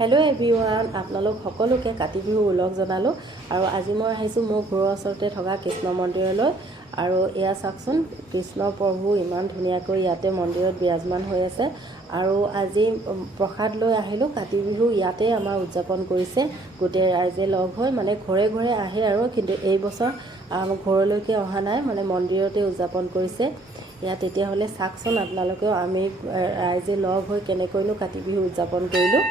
Hello' everyone, আপোনালোক সকলোকে কাতি বিহু ওলগ জনালোঁ। আৰু আজি মই আহিছোঁ মোৰ ঘৰৰ ওচৰতে থকা কৃষ্ণ মন্দিৰলৈ। আৰু এয়া চাওকচোন, কৃষ্ণ প্ৰভু ইমান ধুনীয়াকৈ ইয়াতে মন্দিৰত বিৰাজমান হৈ আছে। আৰু আজি প্ৰসাদ লৈ আহিলোঁ। কাতি বিহু ইয়াতে আমাৰ উদযাপন কৰিছে গোটেই ৰাইজে লগ হৈ, মানে ঘৰে ঘৰে আহে আৰু, কিন্তু এই বছৰ ঘৰলৈকে অহা নাই, মানে মন্দিৰতে উদযাপন কৰিছে। ইয়াত তেতিয়াহ'লে চাওকচোন আপোনালোকেও, আমি ৰাইজে লগ হৈ কেনেকৈনো কাতি বিহু উদযাপন কৰিলোঁ।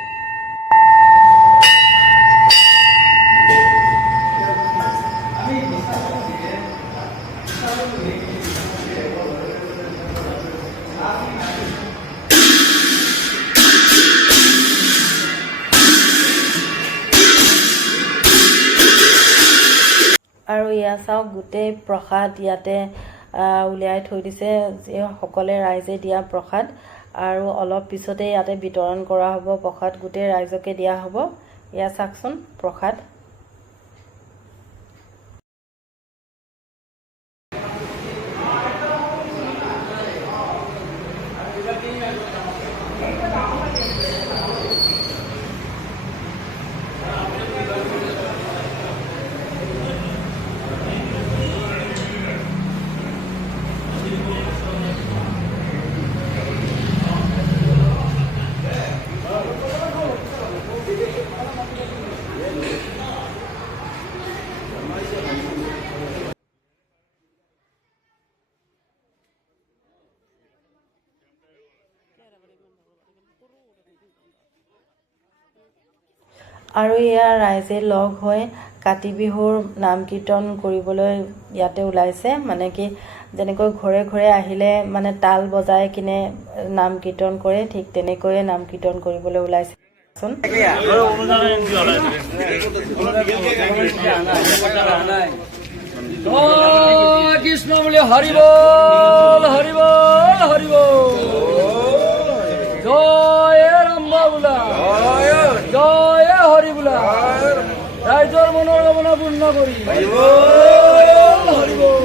আৰু এয়া চাওক, গোটেই প্ৰসাদ ইয়াতে উলিয়াই থৈ দিছে, সকলে ৰাইজে দিয়া প্ৰসাদ। আৰু অলপ পিছতে ইয়াতে বিতৰণ কৰা হ'ব প্ৰসাদ, গোটেই ৰাইজকে দিয়া হ'ব। এয়া চাওকচোন প্ৰসাদ। আৰু এয়া ৰাইজে লগ হৈ কাতি বিহুৰ নাম কীৰ্তন কৰিবলৈ ইয়াতে ওলাইছে। মানে কি, যেনেকৈ ঘৰে ঘৰে আহিলে মানে তাল বজাই কিনে নাম কীৰ্তন কৰে, ঠিক তেনেকৈয়ে নাম কীৰ্তন কৰিবলৈ ওলাইছে। কৃষ্ণ বুলি হৰি বল, হৰি বল, হৰি বল। জয় ৰাম বোলা, জয় হৰি বোলা, ৰাইজৰ মনৰ কামনা পূৰ্ণ কৰি হৰি বল, হৰি বল।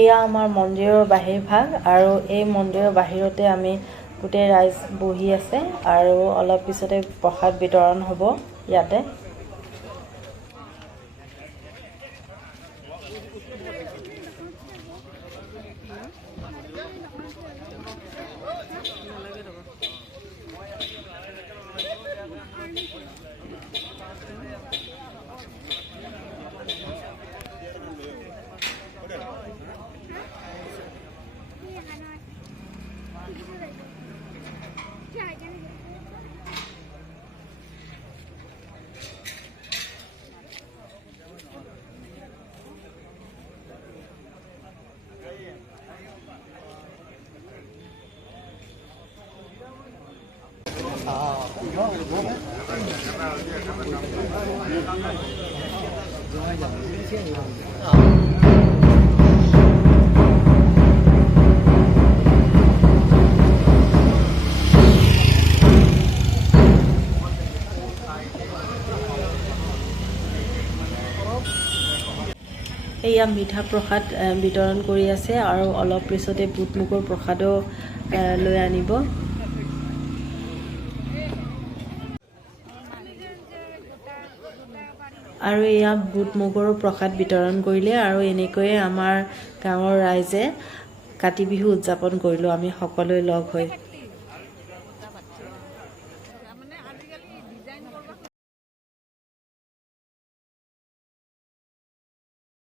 এয়া আমাৰ মন্দিৰৰ বাহিৰ ভাগ, আৰু এই মন্দিৰৰ বাহিৰতে আমি গোটেই ৰাইজ বহি আছে। আৰু অলপ পিছতে প্ৰসাদ বিতৰণ হ'ব ইয়াতে। এয়া মিঠা প্ৰসাদ বিতৰণ কৰি আছে আৰু অলপ পিছতে বুট মুগৰ প্ৰসাদো লৈ আনিব। আৰু এয়া বুট মুগৰো প্ৰসাদ বিতৰণ কৰিলে আৰু এনেকৈয়ে আমাৰ গাঁৱৰ ৰাইজে কাতি বিহু উদযাপন কৰিলোঁ আমি সকলোৱে লগ হৈ।